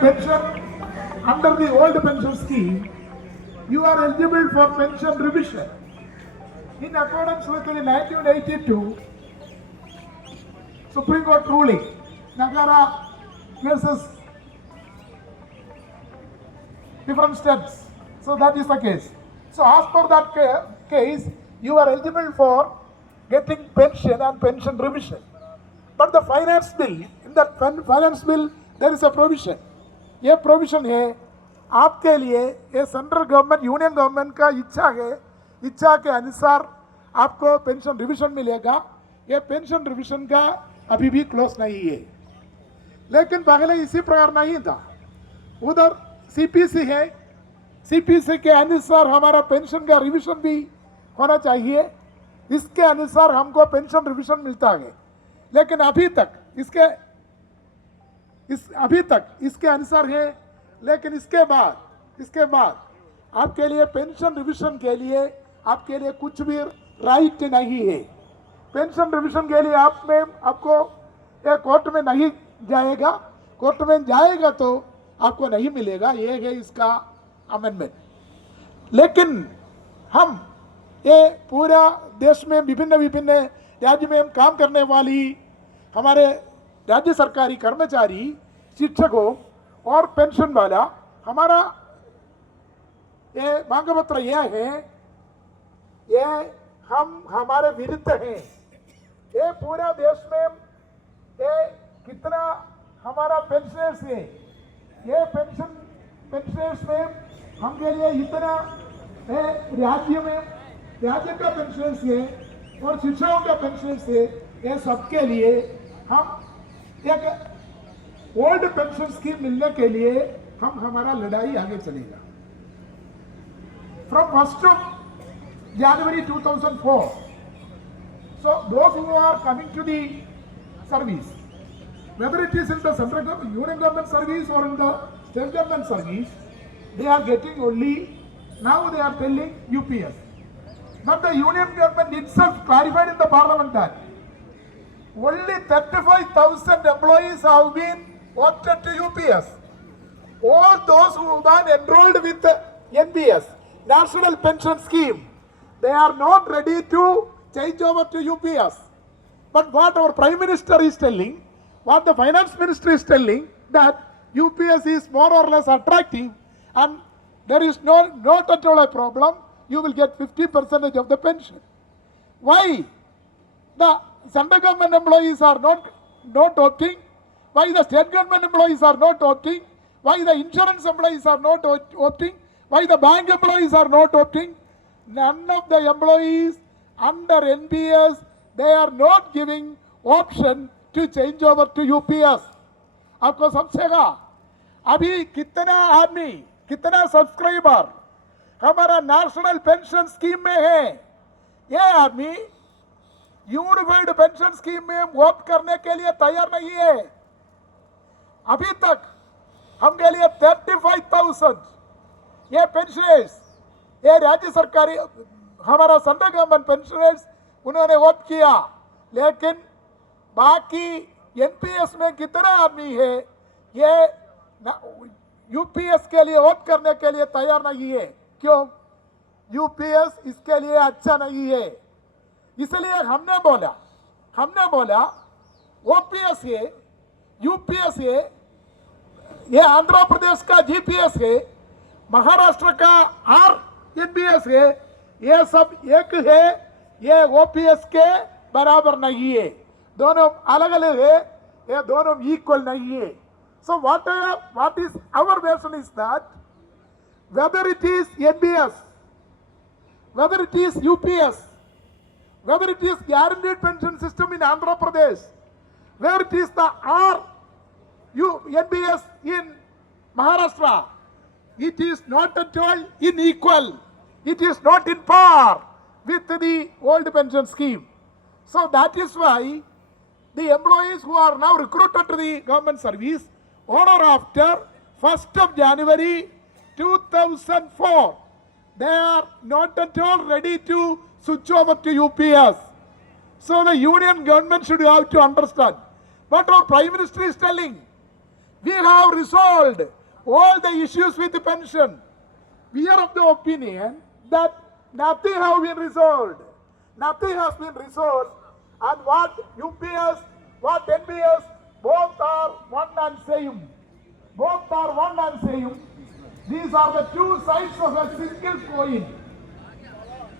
pension under the old pension scheme, you are eligible for pension revision. In accordance with the 1982 Supreme Court ruling, Nagara versus different steps. So that is the case. So as per that case, you are eligible for getting pension and pension revision. But the finance bill, in that finance bill, there is a provision. ये provision है आपके लिए, ये central government union government का इच्छा है, इच्छा के अनुसार आपको पेंशन रिविजन मिलेगा. ये पेंशन रिविजन का अभी भी क्लोज नहीं है, लेकिन पहले इसी प्रकार नहीं था. उधर सीपीसी है, सीपीसी के अनुसार हमारा पेंशन का रिविजन भी होना चाहिए. इसके अनुसार हमको पेंशन रिविजन मिलता है, लेकिन अभी तक इसके अनुसार है. लेकिन इसके बाद आपके लिए पेंशन रिविजन के लिए आपके लिए कुछ भी राइट नहीं है. पेंशन रिविजन के लिए आपको कोर्ट में नहीं जाएगा, कोर्ट में जाएगा तो आपको नहीं मिलेगा. ये है इसका अमेंडमेंट. लेकिन हम ये पूरा देश में विभिन्न राज्य में काम करने वाली हमारे राज्य सरकारी कर्मचारी, शिक्षकों और पेंशन वाला, हमारा ये मांग पत्र यह है, ये हम हमारे विरुद्ध हैं. ये पूरा देश में ये कितना हमारा पेंशनर्स है, ये पेंशनर्स में हम के लिए इतना राज्य का पेंशनर्स है और शिक्षकों का पेंशनर्स है. ये सबके लिए हम एक ओल्ड पेंशन स्कीम मिलने के लिए हम हमारा लड़ाई आगे चलेगा. From 1st of January 2004, so those who are coming to the service, whether it is in the central union government service or in the state government service, they are getting only, now they are telling UPS. But the union government itself clarified in the parliament that only 35,000 employees have been opted to UPS. All those who are enrolled with NPS, National Pension Scheme, they are not ready to change over to UPS. But what our Prime Minister is telling, what the Finance Minister is telling, that UPS is more or less attractive and there is not at all a problem. You will get 50% of the pension. Why the central government employees are not opting? Why the state government employees are not opting? Why the insurance employees are not opting? Why the bank employees are not opting? None of the employees under NPS, they are not giving option to change over to UPS. आपको समझेगा अभी कितना आदमी, कितना subscriber हमारा national pension scheme में है. ये आदमी यूनिफाइड पेंशन स्कीम में वोट करने के लिए तैयार नहीं है. अभी तक हम के लिए 35,000 ये पेंशनर्स, ये राज्य सरकारी हमारा सेंट्रल गवर्नमेंट पेंशनर्स उन्होंने वोट किया, लेकिन बाकी एनपीएस में कितना आदमी है ये यूपीएस के लिए वोट करने के लिए तैयार नहीं है. क्यों? यूपीएस इसके लिए अच्छा नहीं है. इसलिए हमने बोला ओपीएस है, यूपीएस है, ये आंध्र प्रदेश का जीपीएस है, महाराष्ट्र का आरएनबीएस है, ये सब एक है, ये ओपीएस के बराबर नहीं है. दोनों अलग अलग है, ये दोनों इक्वल नहीं है. So what is our version is that whether it is NBS, whether it is UPS, whether it is guaranteed pension system in Andhra Pradesh, whether it is the NBS in Maharashtra, it is not at all unequal. It is not in par with the old pension scheme. So that is why the employees who are now recruited to the government service on or after 1st of January 2004, they are not at all ready to switch over to UPS. So the union government should have to understand what our Prime Minister is telling. we have resolved all the issues with the pension. We are of the opinion that nothing has been resolved. Nothing has been resolved. And what UPS, what NPS, both are one and same. Both are one and same. These are the two sides of a single coin.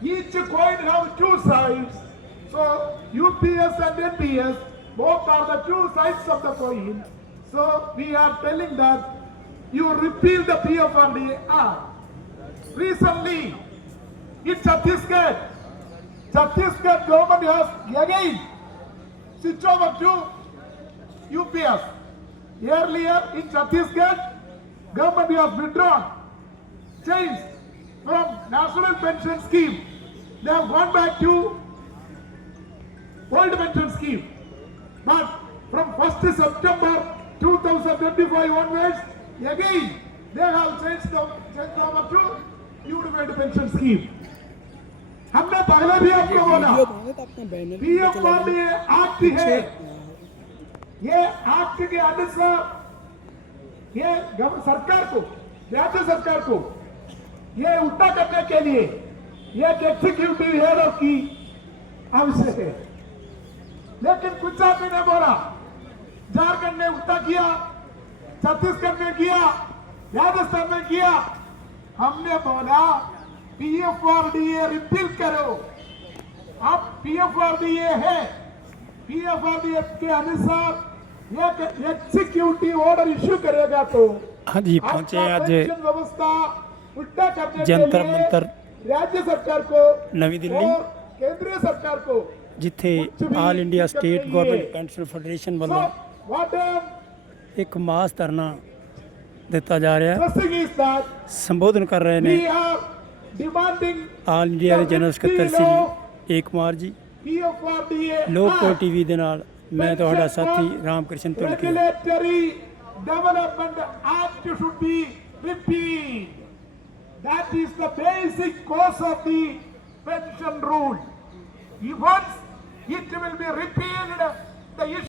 Each coin has two sides. So UPS and NPS both are the two sides of the coin. So we are telling that you repeal the PFRDA Act. Recently, in Chhattisgarh government has again switched over to UPS. Earlier in Chhattisgarh, government has withdrawn, changed from National Pension Scheme. They have gone back to old pension scheme. But from 1st September 2025 onwards, again they have changed over to unified pension scheme. हमने पहले भी आपको बोला PFRDA act है, ये act के अनुसार ये सरकार को, राज्य सरकार को ये उल्टा करने के लिए ये एग्जीक्यूटिव हेड की आवश्यक है। लेकिन कुछ आदमी ने बोला झारखंड ने उल्टा किया, छत्तीसगढ़ में किया, राजस्थान में किया। हमने बोला PFRDA रिपील करो। अब PFRDA है, PFRDA के अनुसार एक एग्जीक्यूटिव ऑर्डर इश्यू करेगा तो हाँ जी पहुंचे आज व्यवस्था उल्टा करने के जंतर लिए मंतर राज्य सरकार को नवी दिल्ली और केंद्रीय सरकार को जिथे आल India state government pension federation वालों एक मास धरना ਦਿੱਤਾ ਜਾ ਰਿਹਾ ਸੰਬੋਧਨ ਕਰ ਰਹੇ ਨੇ ਆਲ ਇੰਡੀਆ ਦੇ ਜਨਰਲ ਸਕੱਤਰ ਸ੍ਰੀ ਏਕ ਕੁਮਾਰ ਜੀ ਲੋਕਪੁਰ ਟੀਵੀ ਦੇ ਨਾਲ ਮੈਂ ਤੁਹਾਡਾ ਸਾਥੀ Ramakrishna ਤੁਲਕੀ development act should be repealed. That is the basic cause of the pension rule. Once it will be repealed, the issue